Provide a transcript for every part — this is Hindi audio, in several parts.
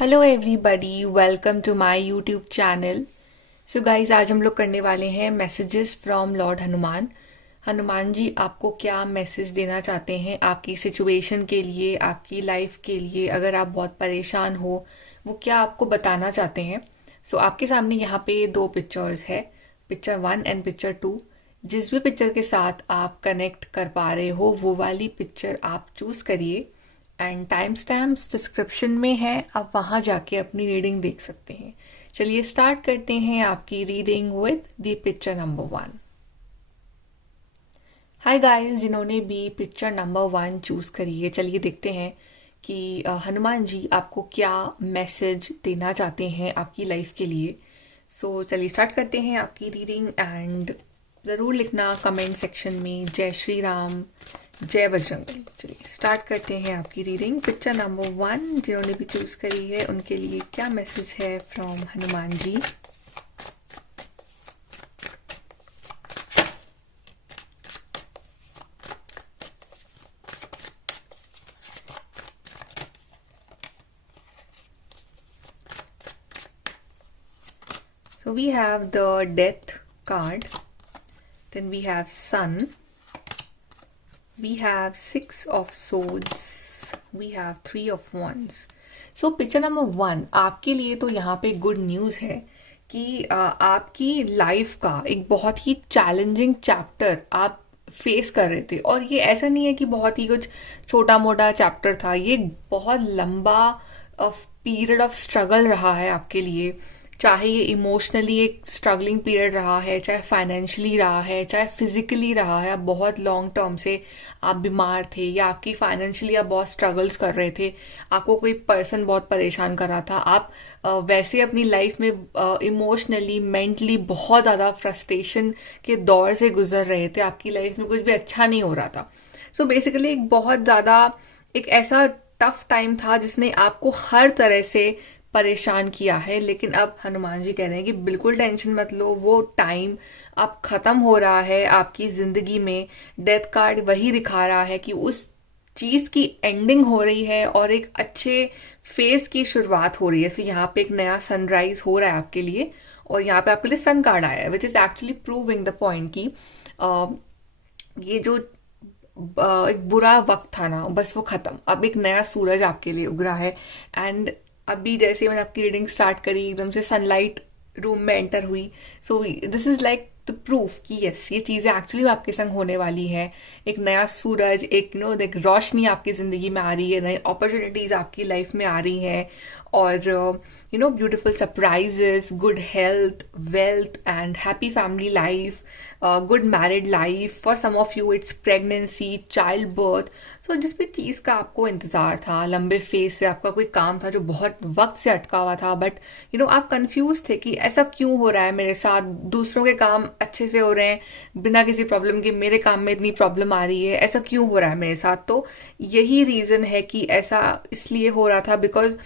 Hello everybody, welcome to my YouTube channel. So guys, आज हम लोग करने वाले हैं messages from lord Hanuman. Hanuman ji आपको क्या मैसेज देना चाहते हैं आपकी सिचुएशन के लिए, आपकी लाइफ के लिए। अगर आप बहुत परेशान हो, वो क्या आपको बताना चाहते हैं। सो आपके सामने यहाँ पे दो पिक्चर्स है, पिक्चर 1 एंड पिक्चर 2। जिस भी पिक्चर के साथ आप कनेक्ट कर पा रहे हो वो वाली पिक्चर आप चूज़ करिए एंड टाइम स्टैम्प्स डिस्क्रिप्शन में है, आप वहाँ जाके अपनी रीडिंग देख सकते हैं। चलिए स्टार्ट करते हैं आपकी reading with the picture number 1। Hi guys, जिन्होंने भी पिक्चर नंबर 1 चूज़ करी है, चलिए देखते हैं कि हनुमान जी आपको क्या मैसेज देना चाहते हैं आपकी लाइफ के लिए। सो चलिए स्टार्ट करते हैं आपकी रीडिंग एंड ज़रूर लिखना कमेंट सेक्शन में जय श्री राम, जय बजरंग। चलिए स्टार्ट करते हैं आपकी रीडिंग। पिक्चर नंबर 1 जिन्होंने भी चूज़ करी है उनके लिए क्या मैसेज है from Hanuman ji. So we have the death card, then we have sun, we have 6 of swords, we have 3 of wands. So picture number 1 आपके लिए तो यहाँ पे गुड न्यूज़ है कि आपकी लाइफ का एक बहुत ही चैलेंजिंग चैप्टर आप फेस कर रहे थे। और ये ऐसा नहीं है कि बहुत ही कुछ छोटा मोटा चैप्टर था, ये बहुत लंबा पीरियड ऑफ स्ट्रगल रहा है आपके लिए। चाहे ये इमोशनली एक स्ट्रगलिंग पीरियड रहा है, चाहे फाइनेंशियली रहा है, चाहे फिजिकली रहा है, आप बहुत लॉन्ग टर्म से आप बीमार थे या आपकी फाइनेंशियली आप बहुत स्ट्रगल्स कर रहे थे, आपको कोई पर्सन बहुत परेशान कर रहा था, आप वैसे अपनी लाइफ में इमोशनली मेंटली बहुत ज़्यादा फ्रस्ट्रेशन के दौर से गुजर रहे थे, आपकी लाइफ में कुछ भी अच्छा नहीं हो रहा था। सो बेसिकली एक बहुत ज़्यादा एक ऐसा टफ टाइम था जिसने आपको हर तरह से परेशान किया है। लेकिन अब हनुमान जी कह रहे हैं कि बिल्कुल टेंशन मत लो, वो टाइम अब ख़त्म हो रहा है आपकी ज़िंदगी में। डेथ कार्ड वही दिखा रहा है कि उस चीज़ की एंडिंग हो रही है और एक अच्छे फेज की शुरुआत हो रही है। सो यहाँ पे एक नया सनराइज हो रहा है आपके लिए और यहाँ पे आपके लिए सन कार्ड आया है which is actually proving the point कि ये जो एक बुरा वक्त था ना, बस वो ख़त्म। अब एक नया सूरज आपके लिए उग रहा है। एंड अभी जैसे मैंने आपकी रीडिंग स्टार्ट करी, एकदम से सनलाइट रूम में एंटर हुई। So this is like the proof कि यस, ये चीज़ें एक्चुअली आपके संग होने वाली हैं। एक नया सूरज, एक एक रोशनी आपकी ज़िंदगी में आ रही है, नई अपॉर्चुनिटीज़ आपकी लाइफ में आ रही हैं और beautiful surprises, good health, wealth and happy family life, good married life. For some of you it's pregnancy, child birth. So जिस भी चीज़ का आपको इंतज़ार था, लंबे फेज से आपका कोई काम था जो बहुत वक्त से अटका हुआ था, बट आप कंफ्यूज थे कि ऐसा क्यों हो रहा है मेरे साथ। दूसरों के काम अच्छे से हो रहे हैं बिना किसी प्रॉब्लम के, मेरे काम में इतनी प्रॉब्लम आ रही है, ऐसा क्यों हो रहा है मेरे साथ। तो यही रीज़न है कि ऐसा इसलिए हो रहा था बिकॉज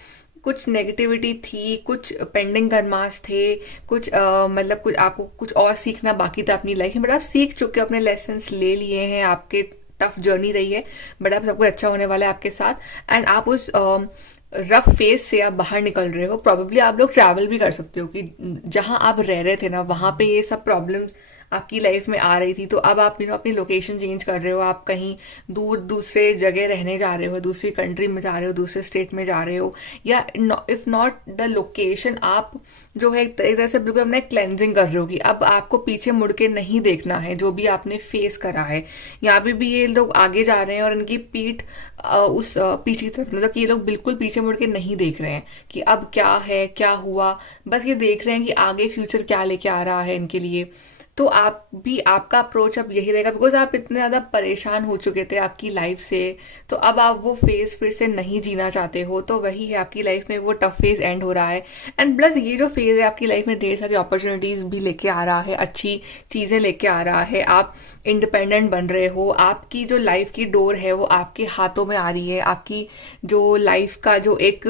कुछ नेगेटिविटी थी, कुछ पेंडिंग कर्मास थे, कुछ मतलब कुछ आपको कुछ और सीखना बाकी था अपनी लाइफ में, बट आप सीख चुके हो, अपने लेसन्स ले लिए हैं। आपके टफ जर्नी रही है बट अब सब कुछ अच्छा होने वाला है आपके साथ। एंड आप उस रफ फेज से आप बाहर निकल रहे हो। प्रॉबेबली आप लोग ट्रैवल भी कर सकते हो कि जहाँ आप रह रहे थे ना, वहाँ पे ये सब प्रॉब्लम्स आपकी लाइफ में आ रही थी, तो अब आप अपनी लोकेशन चेंज कर रहे हो, आप कहीं दूर दूसरे जगह रहने जा रहे हो, दूसरी कंट्री में जा रहे हो, दूसरे स्टेट में जा रहे हो, या इफ़ नॉट द लोकेशन, आप जो है एक तरह से बिल्कुल अपना क्लेंजिंग कर रहे हो कि अब आपको पीछे मुड़ के नहीं देखना है जो भी आपने फेस करा है। यहाँ पे भी ये लोग आगे जा रहे हैं और इनकी पीठ उस पीछे की तरफ, मतलब कि ये लोग बिल्कुल पीछे मुड़ के नहीं देख रहे हैं कि अब क्या है, क्या हुआ, बस ये देख रहे हैं कि आगे फ्यूचर क्या लेके आ रहा है इनके लिए। तो आप भी, आपका अप्रोच अब यही रहेगा बिकॉज आप इतने ज़्यादा परेशान हो चुके थे आपकी लाइफ से, तो अब आप वो फेज़ फिर से नहीं जीना चाहते हो। तो वही है, आपकी लाइफ में वो टफ फेज़ एंड हो रहा है। एंड प्लस ये जो फेज़ है आपकी लाइफ में ढेर सारी अपॉर्चुनिटीज़ भी लेके आ रहा है, अच्छी चीज़ें लेके आ रहा है। आप इंडिपेंडेंट बन रहे हो, आपकी जो लाइफ की डोर है वो आपके हाथों में आ रही है। आपकी जो लाइफ का जो एक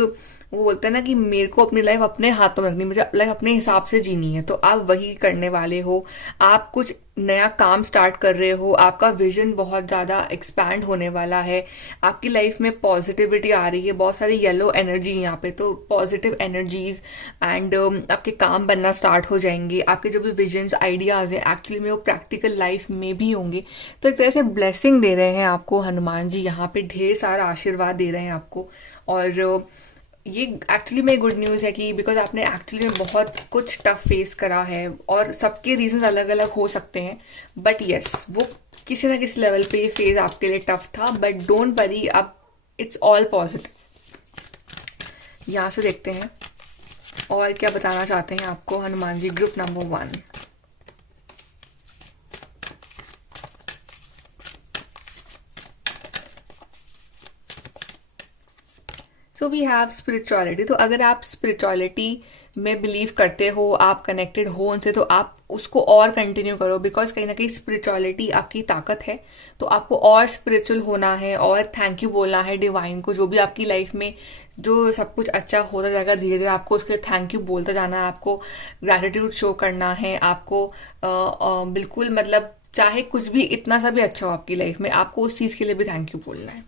वो बोलते हैं ना कि मेरे को अपनी लाइफ अपने हाथों में रखनी, मुझे लाइफ अपने हिसाब से जीनी है, तो आप वही करने वाले हो। आप कुछ नया काम स्टार्ट कर रहे हो, आपका विजन बहुत ज़्यादा एक्सपैंड होने वाला है, आपकी लाइफ में पॉजिटिविटी आ रही है, बहुत सारी येलो एनर्जी यहाँ पे, तो पॉजिटिव एनर्जीज एंड आपके काम बनना स्टार्ट हो जाएंगे। आपके जो भी विजन्स आइडियाज़ हैं एक्चुअली में वो प्रैक्टिकल लाइफ में भी होंगे। तो एक तरह से ब्लेसिंग दे रहे हैं आपको हनुमान जी, यहाँ पे ढेर सारा आशीर्वाद दे रहे हैं आपको। और ये एक्चुअली में गुड न्यूज़ है कि बिकॉज आपने एक्चुअली में बहुत कुछ टफ फेस करा है, और सबके रीजंस अलग अलग हो सकते हैं, बट यस वो किसी ना किसी लेवल पे ये फेज आपके लिए टफ था, बट डोंट वरी, अब इट्स ऑल पॉजिटिव। यहाँ से देखते हैं और क्या बताना चाहते हैं आपको Hanuman ji group number 1। So we have spirituality. तो अगर आप स्पिरिचुअलिटी में बिलीव करते हो, आप कनेक्टेड हो उनसे, तो आप उसको और कंटिन्यू करो, बिकॉज कहीं ना कहीं स्पिरिचुअलिटी आपकी ताकत है। तो आपको और स्पिरिचुअल होना है और थैंक यू बोलना है डिवाइन को, जो भी आपकी लाइफ में जो सब कुछ अच्छा होता जाएगा धीरे धीरे आपको उसके लिए थैंक यू बोलता जाना है, आपको ग्रैटिट्यूड शो करना है, आपको बिल्कुल मतलब चाहे कुछ भी इतना सा भी अच्छा हो आपकी लाइफ में, आपको उस चीज़ के लिए भी थैंक यू बोलना है।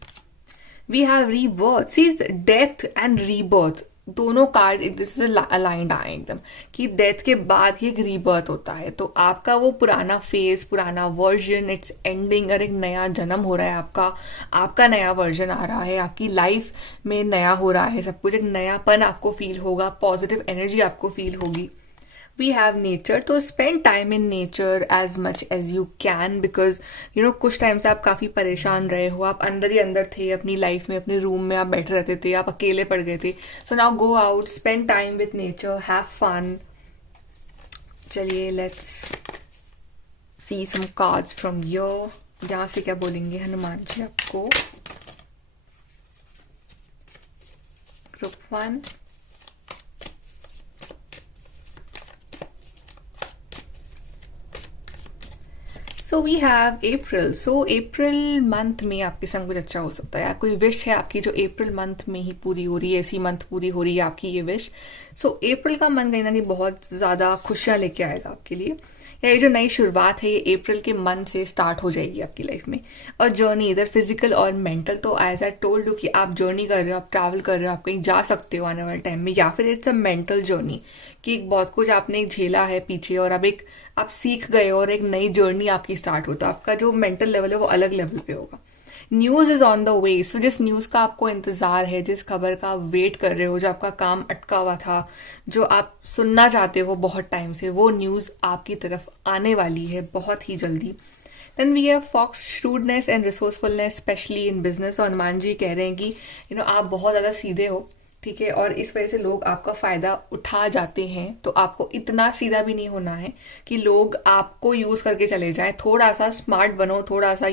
We have rebirth, see death and rebirth, दोनों कार्ड एक दूसरे से अलाइंड आए एकदम, कि डेथ के बाद ही एक रीबर्थ होता है। तो आपका वो पुराना फेज, पुराना वर्जन, इट्स एंडिंग, और एक नया जन्म हो रहा है आपका, आपका नया वर्जन आ रहा है, आपकी लाइफ में नया हो रहा है सब कुछ, एक नयापन आपको फील होगा, पॉजिटिव एनर्जी आपको फील होगी। वी हैव नेचर, तो spend time in nature as much as you can, because you know कुछ टाइम से आप काफ़ी परेशान रहे हो, आप अंदर ही अंदर थे अपनी लाइफ में, अपने रूम में आप बैठे रहते थे, आप अकेले पड़ गए थे। So now go out, spend time with nature, have fun. चलिए let's see some cards from your, यहाँ से क्या बोलेंगे हनुमान जी आपको group 1। So we have April. So April month में आपके संग कुछ अच्छा हो सकता है, या कोई विश है आपकी जो अप्रैल मंथ में ही पूरी हो रही है, इसी मंथ पूरी हो रही है आपकी ये विश। सो अप्रैल का मंथ कहीं ना कहीं बहुत ज़्यादा खुशियाँ लेके आएगा आपके लिए, या ये जो नई शुरुआत है ये अप्रैल के मंथ से स्टार्ट हो जाएगी आपकी लाइफ में। और जर्नी इधर फिजिकल और मेंटल, तो एज आई टोल्ड यू कि आप जर्नी कर रहे हो, आप ट्रैवल कर रहे हो, आप कहीं जा सकते हो आने वाले टाइम में, या फिर इट्स अ मेंटल जर्नी कि बहुत कुछ आपने झेला है पीछे और अब एक आप सीख गए और एक नई जर्नी आपकी स्टार्ट हो, तो आपका जो मेंटल लेवल है वो अलग लेवल पे होगा। News is on the way, so जिस न्यूज़ का आपको इंतज़ार है, जिस खबर का आप वेट कर रहे हो, जो आपका काम अटका हुआ था, जो आप सुनना चाहते हो बहुत टाइम से, वो न्यूज़ आपकी तरफ आने वाली है बहुत ही जल्दी। Then we have fox, shrewdness and resourcefulness specially in business. और हनुमान जी कह रहे हैं कि आप बहुत ज़्यादा सीधे हो, ठीक है, और इस वजह से लोग आपका फ़ायदा उठा जाते हैं। तो आपको इतना सीधा भी नहीं होना है कि लोग आपको यूज़ करके चले जाएं, थोड़ा सा स्मार्ट बनो, थोड़ा सा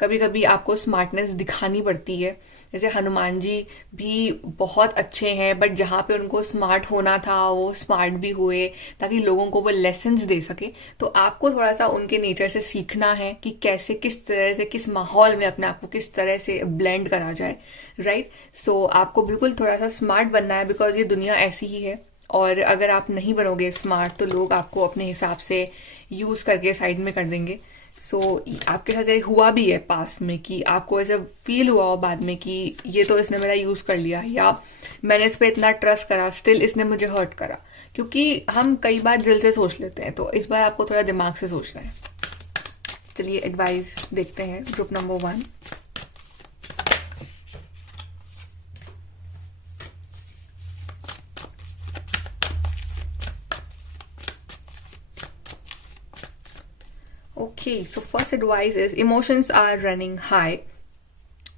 कभी कभी आपको स्मार्टनेस दिखानी पड़ती है। जैसे हनुमान जी भी बहुत अच्छे हैं, बट जहाँ पे उनको स्मार्ट होना था वो स्मार्ट भी हुए, ताकि लोगों को वो लेसन्स दे सके। तो आपको थोड़ा सा उनके नेचर से सीखना है कि कैसे, किस तरह से, किस माहौल में अपने आप को किस तरह से ब्लेंड करा जाए, राइट। सो आपको बिल्कुल थोड़ा सा स्मार्ट बनना है, बिकॉज ये दुनिया ऐसी ही है, और अगर आप नहीं बनोगे स्मार्ट तो लोग आपको अपने हिसाब से यूज़ करके साइड में कर देंगे। सो आपके साथ ये हुआ भी है पास्ट में कि आपको ऐसा फील हुआ हो बाद में कि ये तो इसने मेरा यूज़ कर लिया, या मैंने इस पर इतना ट्रस्ट करा, स्टिल इसने मुझे हर्ट करा, क्योंकि हम कई बार दिल से सोच लेते हैं। तो इस बार आपको थोड़ा दिमाग से सोचना है। चलिए एडवाइस देखते हैं group number 1। Okay, so first advice is emotions are running high.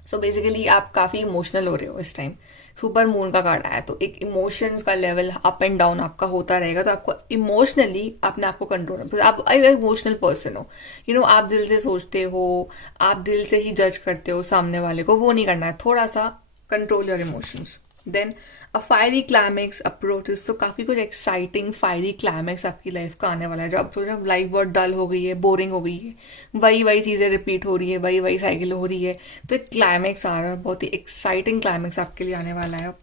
So basically आप काफ़ी इमोशनल हो रहे हो इस टाइम, सुपर मून का कार्ड आया, तो एक इमोशंस का लेवल अप एंड डाउन आपका होता रहेगा। तो आपको इमोशनली अपने आप को कंट्रोल, आप इमोशनल पर्सन हो, आप दिल से सोचते हो, आप दिल से ही जज करते हो सामने वाले को, वो नहीं करना है, थोड़ा सा control your emotions. Then a fiery climax approaches, तो काफ़ी कुछ एक्साइटिंग फायरी क्लाइमैक्स आपकी लाइफ का आने वाला है। जब आप सोच रहे हो लाइफ बहुत डल हो गई है, बोरिंग हो गई है, वही वही चीज़ें रिपीट हो रही है, वही वही साइकिल हो रही है, तो एक क्लाइमैक्स आ रहा है, बहुत ही एक्साइटिंग क्लाइमैक्स आपके लिए आने वाला है।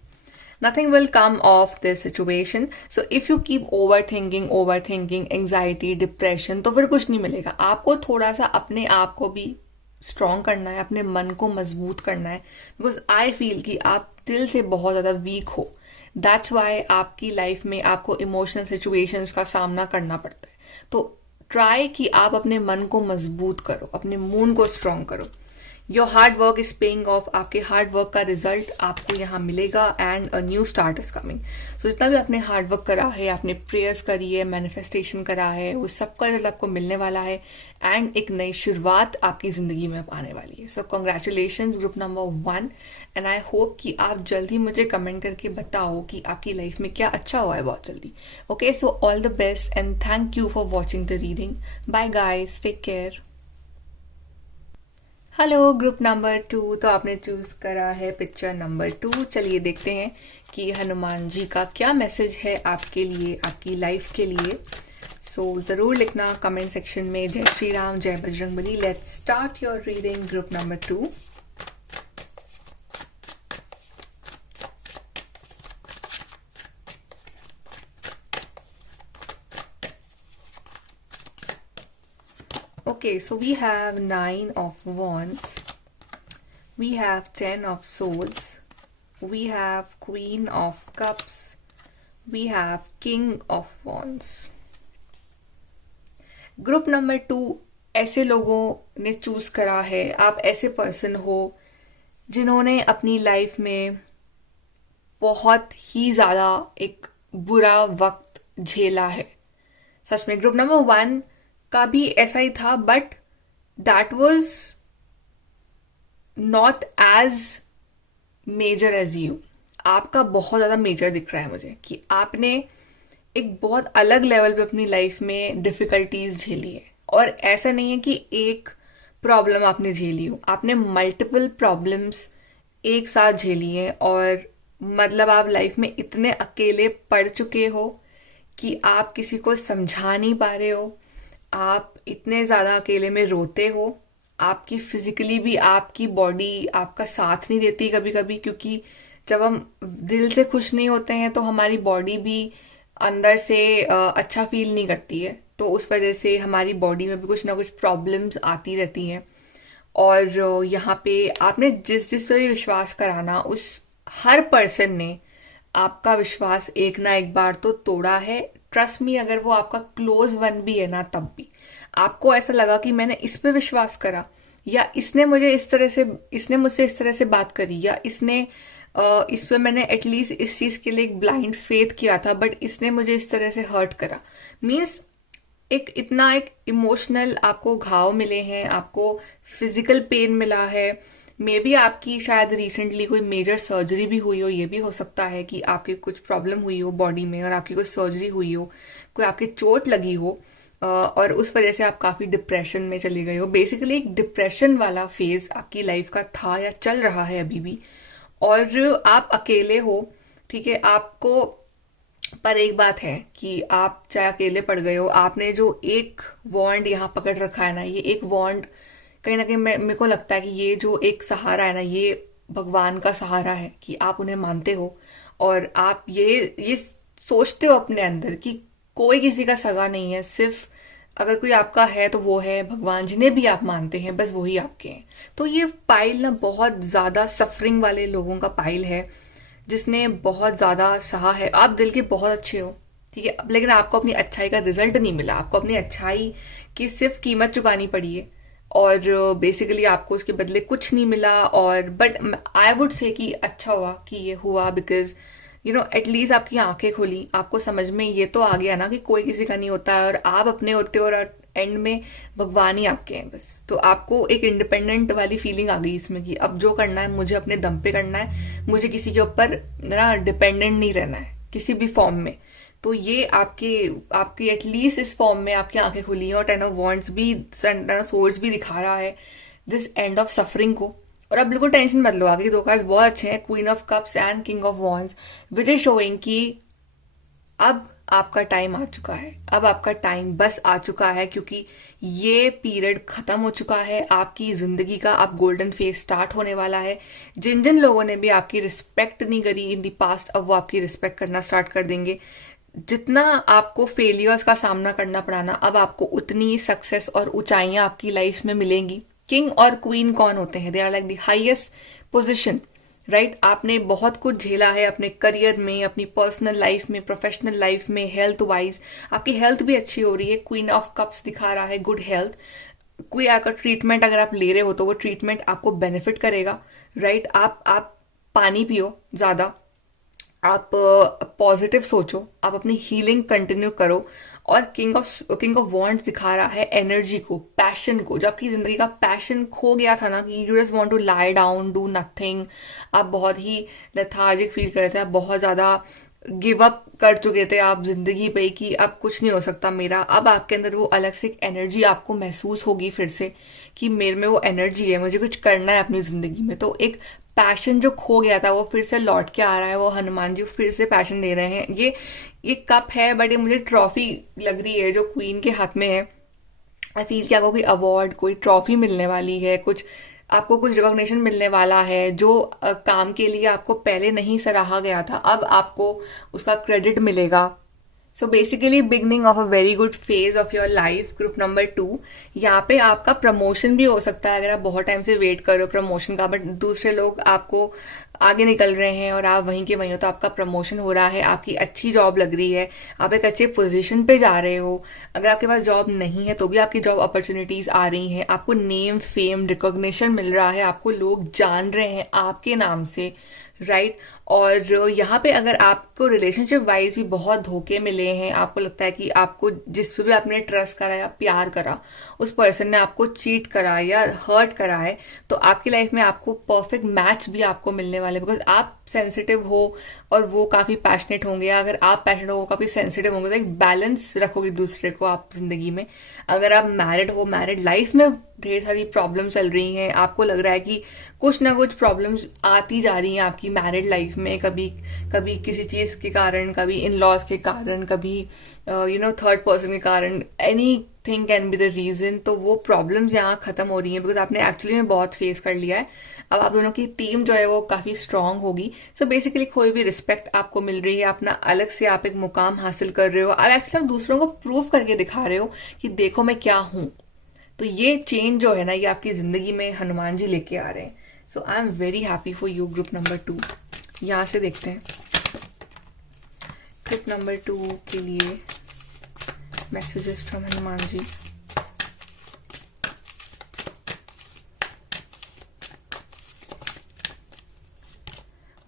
nothing will come of this situation. So if you keep overthinking anxiety depression, तो फिर कुछ नहीं मिलेगा. आपको थोड़ा सा अपने आप को भी स्ट्रॉन्ग करना है, अपने मन को मजबूत करना है, बिकॉज आई फील कि आप दिल से बहुत ज़्यादा वीक हो. दैट्स वाई आपकी लाइफ में आपको इमोशनल सिचुएशंस का सामना करना पड़ता है. तो ट्राई कि आप अपने मन को मजबूत करो, अपने मूड को स्ट्रॉन्ग करो. Your hard work is paying off. आपके हार्ड वर्क का रिजल्ट आपको यहाँ मिलेगा and a new start is coming. So जितना भी आपने हार्ड वर्क करा है, आपने प्रेयर्स करी है, मैनिफेस्टेशन करा है, वो सबका रिजल्ट आपको मिलने वाला है एंड एक नई शुरुआत आपकी ज़िंदगी में अब आने वाली है. सो congratulations group number 1 and I hope कि आप जल्दी मुझे कमेंट करके बताओ कि आपकी लाइफ में क्या अच्छा हुआ है बहुत जल्दी. Okay, so all the best and thank you for watching the reading. Bye guys, take care. Hello group number 2. तो आपने चूज़ करा है पिक्चर नंबर 2. चलिए देखते हैं कि हनुमान जी का क्या मैसेज है आपके लिए, आपकी लाइफ के लिए. सो ज़रूर लिखना कमेंट सेक्शन में जय श्री राम, जय Bajrangbali. Let's start your reading group number 2. Okay, so we have 9 of Wands, we have 10 of Swords, we have Queen of Cups, we have King of Wands. Group number 2 ऐसे लोगों ने चूज़ करा है. आप ऐसे पर्सन हो जिन्होंने अपनी लाइफ में बहुत ही ज़्यादा एक बुरा वक्त झेला है. सच में ग्रुप नंबर 1 का भी ऐसा ही था, but that was not as major as you. आपका बहुत ज़्यादा मेजर दिख रहा है मुझे कि आपने एक बहुत अलग लेवल पे अपनी लाइफ में डिफ़िकल्टीज झेली है. और ऐसा नहीं है कि एक प्रॉब्लम आपने झेली हो, आपने मल्टीपल प्रॉब्लम्स एक साथ झेली है. और मतलब आप लाइफ में इतने अकेले पड़ चुके हो कि आप किसी को समझा नहीं पा रहे हो. आप इतने ज़्यादा अकेले में रोते हो. आपकी फिजिकली भी आपकी बॉडी आपका साथ नहीं देती कभी कभी, क्योंकि जब हम दिल से खुश नहीं होते हैं तो हमारी बॉडी भी अंदर से अच्छा फील नहीं करती है. तो उस वजह से हमारी बॉडी में भी कुछ ना कुछ प्रॉब्लम्स आती रहती हैं. और यहाँ पे आपने जिस जिस पे विश्वास कराना, उस हर पर्सन ने आपका विश्वास एक ना एक बार तो तोड़ा है. ट्रस्ट मी, अगर वो आपका क्लोज वन भी है ना, तब भी आपको ऐसा लगा कि मैंने इस पे विश्वास करा, या इसने मुझे इसने मुझसे इस तरह से बात करी, या इसने इस पे मैंने एटलीस्ट इस चीज़ के लिए एक ब्लाइंड फेथ किया था, बट इसने मुझे इस तरह से हर्ट करा. मीन्स एक इमोशनल आपको घाव मिले हैं, आपको फिजिकल पेन मिला है. मे बी आपकी शायद रिसेंटली कोई मेजर सर्जरी भी हुई हो. ये भी हो सकता है कि आपकी कुछ प्रॉब्लम हुई हो बॉडी में और आपकी कोई सर्जरी हुई हो, कोई आपकी चोट लगी हो और उस वजह से आप काफ़ी डिप्रेशन में चले गए हो. बेसिकली एक डिप्रेशन वाला फेज़ आपकी लाइफ का था या चल रहा है अभी भी, और आप अकेले हो. ठीक है, आपको पर एक बात है कि आप चाहे अकेले पड़ गए हो, आपने जो एक वॉन्ड यहाँ पकड़ रखा है ना, ये एक वॉन्ड कहीं ना कहीं मेरे को लगता है कि ये जो एक सहारा है ना, ये भगवान का सहारा है कि आप उन्हें मानते हो. और आप ये सोचते हो अपने अंदर कि कोई किसी का सगा नहीं है, सिर्फ अगर कोई आपका है तो वो है भगवान, जिन्हें भी आप मानते हैं बस वही आपके हैं. तो ये पाइल ना बहुत ज़्यादा सफरिंग वाले लोगों का पाइल है, जिसने बहुत ज़्यादा सहा है. आप दिल के बहुत अच्छे हो, ठीक है, लेकिन आपको अपनी अच्छाई का रिजल्ट नहीं मिला. आपको अपनी अच्छाई की सिर्फ कीमत चुकानी पड़ी है, और बेसिकली आपको उसके बदले कुछ नहीं मिला. और बट आई वुड से कि अच्छा हुआ कि ये हुआ, बिकॉज एटलीस्ट आपकी आंखें खुली, आपको समझ में ये तो आ गया ना कि कोई किसी का नहीं होता है और आप अपने होते हो, और एंड में भगवान ही आपके हैं बस. तो आपको एक इंडिपेंडेंट वाली फीलिंग आ गई इसमें कि अब जो करना है मुझे अपने दम पे करना है, मुझे किसी के ऊपर ना डिपेंडेंट नहीं रहना है किसी भी फॉर्म में. तो ये आपकी एटलीस्ट इस फॉर्म में आपकी आंखें खुली हैं, और 10 ऑफ वॉन्ड्स भी, 10 ऑफ सोर्ड्स भी दिखा रहा है दिस एंड ऑफ सफरिंग को. और अब बिल्कुल टेंशन मत लो, आगे 2 कार्ड्स बहुत अच्छे हैं, queen of cups and king of wands, which is showing कि अब आपका टाइम आ चुका है, अब आपका टाइम बस आ चुका है, क्योंकि ये पीरियड खत्म हो चुका है आपकी ज़िंदगी का। अब गोल्डन फेज स्टार्ट होने वाला है। जिन जिन लोगों ने भी आपकी रिस्पेक्ट नहीं करी इन दी पास्ट, अब वो आपकी रिस्पेक्ट करना स्टार्ट कर देंगे। जितना आपको फेलियर्स का सामना करना पड़ा ना, अब आपको उतनी ही सक्सेस और ऊंचाइयां आपकी लाइफ में मिलेंगी। किंग और क्वीन कौन होते हैं? They are like the highest position, right? आपने बहुत कुछ झेला है अपने करियर में, अपनी पर्सनल लाइफ में, प्रोफेशनल लाइफ में, हेल्थ वाइज आपकी हेल्थ भी अच्छी हो रही है। क्वीन ऑफ कप्स दिखा रहा है गुड हेल्थ। कोई अगर ट्रीटमेंट अगर आप ले रहे हो तो वो ट्रीटमेंट आपको बेनिफिट करेगा, राइट? आप पानी पियो ज़्यादा, आप पॉजिटिव सोचो, आप अपनी हीलिंग कंटिन्यू करो। और किंग ऑफ वॉन्ड्स दिखा रहा है एनर्जी को, पैशन को। जो आपकी ज़िंदगी का पैशन खो गया था ना, कि you just want to lie down, do nothing, आप बहुत ही लेथार्जिक फील कर रहे थे, आप बहुत ज़्यादा गिव अप कर चुके थे आप ज़िंदगी पे कि अब कुछ नहीं हो सकता मेरा। अब आपके अंदर वो अलग से एक एनर्जी आपको महसूस होगी फिर से, कि मेरे में वो एनर्जी है, मुझे कुछ करना है अपनी ज़िंदगी में। तो एक पैशन जो खो गया था वो फिर से लौट के आ रहा है। वो हनुमान जी फिर से पैशन दे रहे हैं। ये कप है, बट ये मुझे ट्रॉफी लग रही है जो क्वीन के हाथ में है। आई फील कि आपको कोई अवार्ड, कोई ट्रॉफी मिलने वाली है, कुछ आपको कुछ रिकॉग्निशन मिलने वाला है। जो काम के लिए आपको पहले नहीं सराहा गया था, अब आपको उसका क्रेडिट मिलेगा। So basically beginning of a very good phase of your life, group number 2। यहाँ पे आपका प्रमोशन भी हो सकता है अगर आप बहुत टाइम से वेट कर रहे हो प्रमोशन का, बट दूसरे लोग आपको आगे निकल रहे हैं और आप वहीं के वहीं हो, तो आपका प्रमोशन हो रहा है, आपकी अच्छी जॉब लग रही है, आप एक अच्छे पोजीशन पे जा रहे हो। अगर आपके पास जॉब नहीं है तो भी आपकी जॉब अपॉर्चुनिटीज़ आ रही हैं, आपको नेम फेम रिकॉग्निशन मिल रहा है, आपको लोग जान रहे हैं आपके नाम से, राइट? और यहाँ पे अगर आपको रिलेशनशिप वाइज भी बहुत धोखे मिले हैं, आपको लगता है कि आपको जिस पे भी आपने ट्रस्ट करा या प्यार करा, उस पर्सन ने आपको चीट करा या हर्ट करा है, तो आपकी लाइफ में आपको परफेक्ट मैच भी आपको मिलने वाले, बिकॉज आप सेंसिटिव हो और वो काफ़ी पैशनेट होंगे। या अगर आप पैशनेट हो, वो काफ़ी सेंसिटिव होंगे, तो एक बैलेंस रखोगे दूसरे को आप ज़िंदगी में। अगर आप मैरिड हो, मैरिड लाइफ में ढेर सारी प्रॉब्लम चल रही हैं, आपको लग रहा है कि कुछ ना कुछ प्रॉब्लम्स आती जा रही हैं आपकी मैरिड लाइफ में, कभी कभी किसी चीज़ के कारण, कभी इन लॉज के कारण, कभी थर्ड पर्सन के कारण, any thing can be the reason. तो वो प्रॉब्लम्स यहाँ ख़त्म हो रही हैं बिकॉज आपने एक्चुअली में बहुत फेस कर लिया है। अब आप दोनों की टीम जो है वो काफ़ी स्ट्रांग होगी। सो बेसिकली कोई भी रिस्पेक्ट आपको मिल रही है, अपना अलग से आप एक मुकाम हासिल कर रहे हो, आप एक्चुअली दूसरों को प्रूव करके दिखा रहे हो कि देखो मैं क्या हूँ। तो ये चेंज जो है ना, ये आपकी ज़िंदगी में हनुमान जी लेके आ रहे हैं। So I am very happy for you, group number 2। यहाँ से देखते हैं ग्रुप नंबर 2 के लिए messages from Hanuman ji.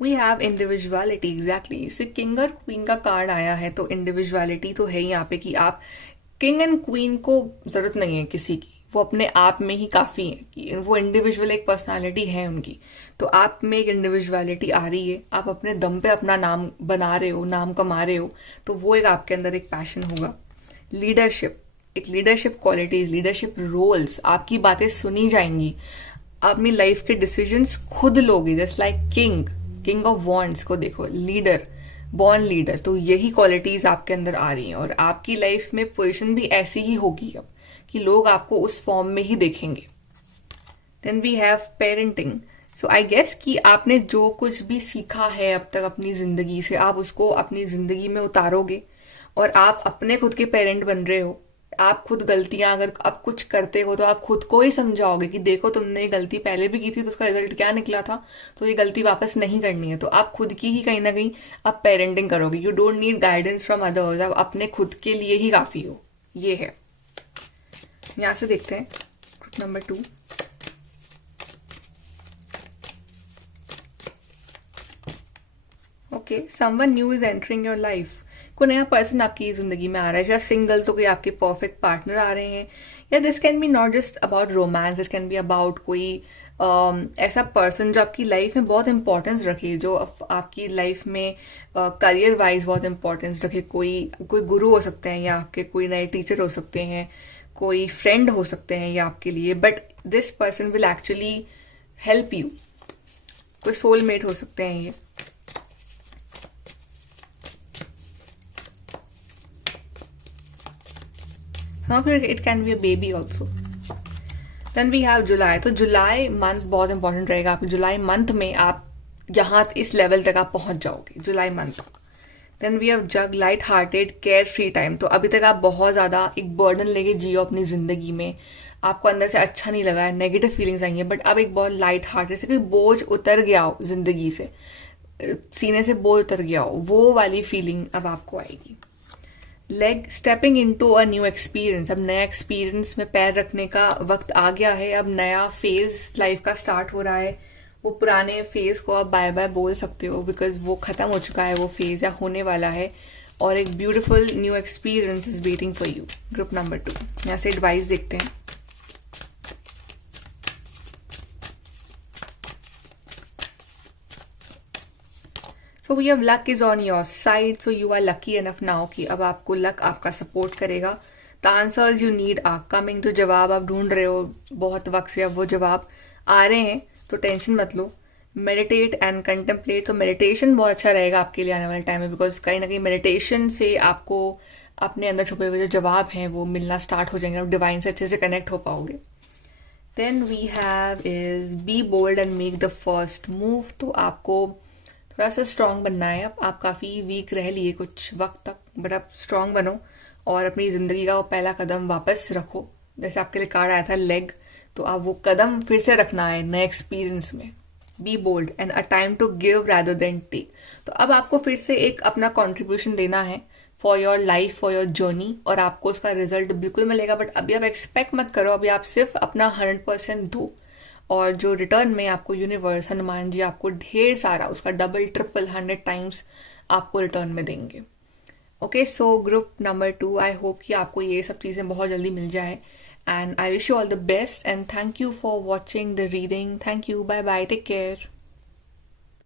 We have individuality, exactly. इससे किंग और क्वीन का कार्ड आया है, तो इंडिविजुअलिटी तो है ही यहाँ पे कि आप किंग एंड क्वीन को ज़रूरत नहीं है किसी की, वो अपने आप में ही काफ़ी है, कि वो इंडिविजुअल एक पर्सनालिटी है उनकी। तो आप में एक इंडिविजुअलिटी आ रही है, आप अपने दम पे अपना नाम बना रहे हो, नाम कमा रहे हो, तो वो एक आपके अंदर एक पैशन होगा। लीडरशिप, एक लीडरशिप क्वालिटीज़, लीडरशिप रोल्स, आपकी बातें सुनी जाएंगी, आप अपनी लाइफ के डिसीजंस खुद लोगे, just like king of wands को देखो, लीडर, बॉर्न लीडर। तो यही क्वालिटीज़ आपके अंदर आ रही हैं और आपकी लाइफ में पोजीशन भी ऐसी ही होगी अब, कि लोग आपको उस फॉर्म में ही देखेंगे। Then we have parenting. So I guess कि आपने जो कुछ भी सीखा है अब तक अपनी ज़िंदगी से, आप उसको अपनी ज़िंदगी में उतारोगे और आप अपने खुद के पेरेंट बन रहे हो। आप खुद गलतियां अगर आप कुछ करते हो तो आप खुद को ही समझाओगे कि देखो तुमने ये गलती पहले भी की थी तो उसका रिजल्ट क्या निकला था, तो ये गलती वापस नहीं करनी है। तो आप खुद की ही कहीं ना कहीं आप पेरेंटिंग करोगे। You don't need guidance from others, आप अपने खुद के लिए ही काफ़ी हो। ये है। यहाँ से देखते हैं group number 2। Okay, someone new is entering your life. कोई नया पर्सन आपकी ज़िंदगी में आ रहा है, या सिंगल तो कोई आपके परफेक्ट पार्टनर आ रहे हैं, या this can be not just about romance, this can be about कोई ऐसा पर्सन जो आपकी लाइफ में बहुत इंपॉर्टेंस रखे, जो आपकी लाइफ में करियर वाइज बहुत इंपॉर्टेंस रखे। कोई गुरु हो सकते हैं, या आपके कोई नए टीचर हो सकते हैं, कोई फ्रेंड हो सकते हैं या आपके लिए, but this person will actually help you. कोई सोलमेट हो सकते हैं ये। Some of it can be a baby also. Then we have July. तो जुलाई मंथ बहुत इंपॉर्टेंट रहेगा आपके. जुलाई मंथ में आप यहाँ इस लेवल तक आप पहुँच जाओगे जुलाई month. Then we have jug, light hearted, care free time. तो अभी तक आप बहुत ज़्यादा एक बर्डन लेके जियो अपनी ज़िंदगी में, आपको अंदर से अच्छा नहीं लगा है, नेगेटिव फीलिंग्स आई हैं, बट अब एक बहुत लाइट हार्टेड से कोई बोझ उतर गया हो ज़िंदगी से, सीने से बोझ उतर गया हो, वो वाली फीलिंग अब आपको आएगी. Leg, stepping into a new experience. अब नया एक्सपीरियंस में पैर रखने का वक्त आ गया है. अब नया फेज लाइफ का स्टार्ट हो रहा है. वो पुराने फेज को आप बाय बाय बोल सकते हो, बिकॉज वो ख़त्म हो चुका है वो फेज, या होने वाला है, और एक beautiful new experience is waiting for you. Group number 2, यहाँ से एडवाइस देखते हैं. So we have luck is on your side. So you are lucky enough now कि अब आपको लक आपका सपोर्ट करेगा. The answers you need are coming. तो जवाब आप ढूंढ रहे हो बहुत वक्त से, अब वो जवाब आ रहे हैं, तो टेंशन मत लो. Meditate and contemplate. तो मेडिटेशन बहुत अच्छा रहेगा आपके लिए आने वाले टाइम में, बिकॉज कहीं ना कहीं मेडिटेशन से आपको अपने अंदर छुपे हुए जो जवाब हैं वो मिलना स्टार्ट हो जाएंगे, और डिवाइन से अच्छे से कनेक्ट हो पाओगे. Then we have is be bold and make the first move. तो आपको थोड़ा सा स्ट्रॉन्ग बनना है. अब आप काफ़ी वीक रह लिए कुछ वक्त तक, बट आप स्ट्रॉन्ग बनो और अपनी ज़िंदगी का वो पहला कदम वापस रखो. जैसे आपके लिए कार्ड आया था लेग, तो आप वो कदम फिर से रखना है नए एक्सपीरियंस में. Be bold and a time to give rather than take. तो अब आपको फिर से एक अपना कॉन्ट्रीब्यूशन देना है for your life, for your journey, और आपको उसका रिजल्ट बिल्कुल मिलेगा. बट अभी आप एक्सपेक्ट मत करो, अभी आप सिर्फ अपना 100% दो, और जो रिटर्न में आपको यूनिवर्स, हनुमान जी आपको ढेर सारा उसका डबल ट्रिपल 100 टाइम्स आपको रिटर्न में देंगे. Okay, so group number 2, I hope कि आपको ये सब चीज़ें बहुत जल्दी मिल जाए. And I wish you all the best, and thank you for watching the reading. Thank you. Bye bye. Take care.